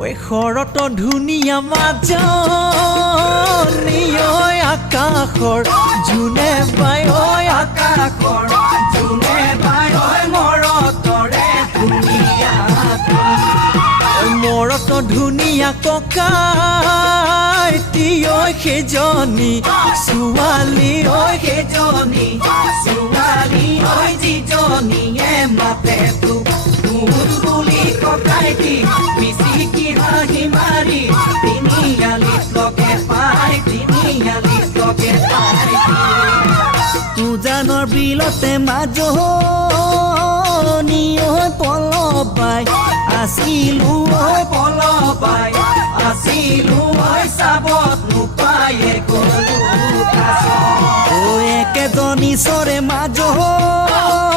ঐ শৰত ধুনীয়া মাজনী ঐ আকাশৰ জোনে বাই ঐ আকাশৰ জোনে বাই ঐ মৰতৰে ধুনীয়া মৰত ধুনীয়া ককাইটি ঐ সেইজনী ছোৱালী ঐ সেইজনী ছোৱালী ঐ যিজনীয়ে মাতে তোক বুলি ককাইটি মিচিকি হাঁহি মাৰি তিনিআলিত লগে পাই তিনিআলিত লগে পাই উজানৰ বিলতে মাজনী ঐ পলবাই আছিলো ঐ পলবাই আছিলো ঐ চাবত নোপায়ে গলো ঐ একেজনী চৰে মাজনী